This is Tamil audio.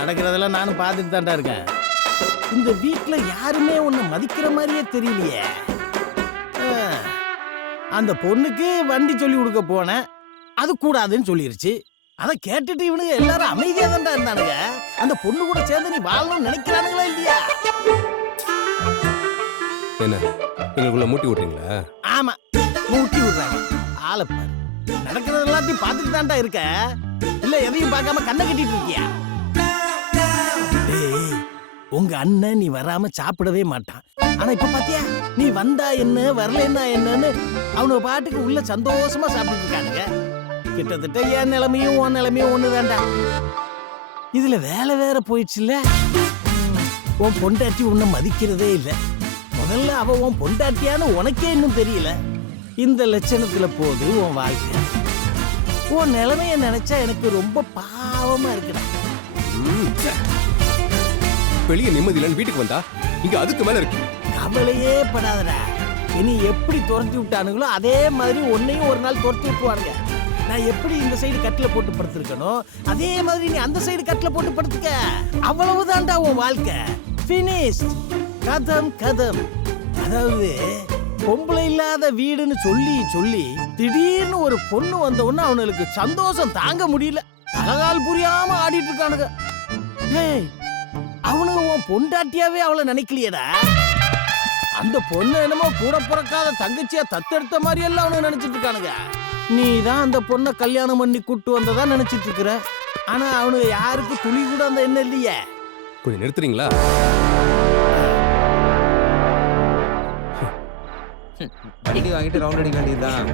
நடக்கிறதெல்லாம் நானும் பார்த்துட்டு தான்டா இருக்கேன். இந்த வீட்டுல யாருமே உன்னை மதிக்கிற மாதிரியே தெரியலையே. அந்த பொண்ணுக்கு வண்டி சொல்லி கொடுக்க போனேன், அது கூடாதுன்னு சொல்லிருச்சு. அதை கேட்டுட்டு இவனுங்க எல்லாரும் அமைதியா தான்டா இருந்தானுங்க. அந்த பொண்ணு கூட சேர்ந்து நீ வாழணும்னு நினைக்கிறானுங்களா இல்லையா? என்ன எங்களுக்குள்ள மூட்டி விடுறீங்களா? ஆமா, மூட்டி விடுறாங்க. ஆளப்பாரு, நடக்கிறது எல்லாத்தையும் பார்த்துட்டு தான்டா இருக்க. இல்ல எதையும் பார்க்காம கண்ணை கட்டிட்டு இருக்கியா? உங்க அண்ணன் நீ வராம சாப்பிடவே மாட்டான். ஆனா இப்ப பாத்தியா, நீ வந்தா என்ன வரலன்னா என்னன்னு அவனு பாட்டுக்கு உள்ள சந்தோஷமா சாப்பிட்டு இருக்கானுங்க. கிட்டத்தட்ட என் நிலைமையும் உன் நிலைமையும் ஒண்ணுதான்டா. இதுல வேலை வேற போயிடுச்சுல்ல. உன் பொண்டாட்டி உன்னை மதிக்கிறதே இல்ல. முதல்ல அவ உன் பொண்டாட்டியான்னு உனக்கே இன்னும் தெரியல. இந்த லட்சணத்துல போகுது உன் வாழ்க்கை. உன் நிலைமைய நினைச்சா எனக்கு ரொம்ப பாவமா இருக்குடா. வெளியே நிம்மதி இல்லைன்னு வீட்டுக்கு வந்தா இங்க அதுக்கு மேல இருக்கு. கவலையே படாதடா. இனி எப்படி துரத்தி விட்டானுங்களோ அதே மாதிரி உன்னையும் ஒரு நாள் துரத்தி விட்டுவானுங்க. நான் எப்படி இந்த சைடு கட்டில போட்டு படுத்திருக்கனோ அதே மாதிரி நீ அந்த சைடு கட்டில போட்டு படுத்துக்க. அவ்வளவுதான்டா உன் வாழ்க்கை. ஃபினிஷ். கதம் கதம். அதாவது பொம்பளை இல்லாத வீடுன்னு சொல்லி சொல்லி திடீர்னு ஒரு பொண்ணு வந்த உடனே அவனுக்கு சந்தோஷம் தாங்க முடியல. தலகால் புரியாம ஆடிட்டு இருக்கானுங்க. ஏய், அவனுங்க உன் பொண்டாட்டியாவே அவளை நினைக்கலையடா. அந்த பொண்ணு என்னமோ கூட பிறக்காத தங்கச்சியா தத்தெடுத்த மாதிரி எல்லாம் அவனுக்கு நினைச்சிட்டு இருக்கானுங்க. நீ தான் அந்த பொண்ணை கல்யாணம் பண்ணி கூட்டு வந்ததா நினைச்சிட்டு இருக்கிற. ஆனா அவனுக்கு யாருக்கு துளி கூட அந்த எண்ணம் இல்லையே. கொஞ்சம் நிறுத்துறீங்களா? வண்டி வாங்கிட்டு ரவுண்ட் அடிக்க வேண்டியதுதான்.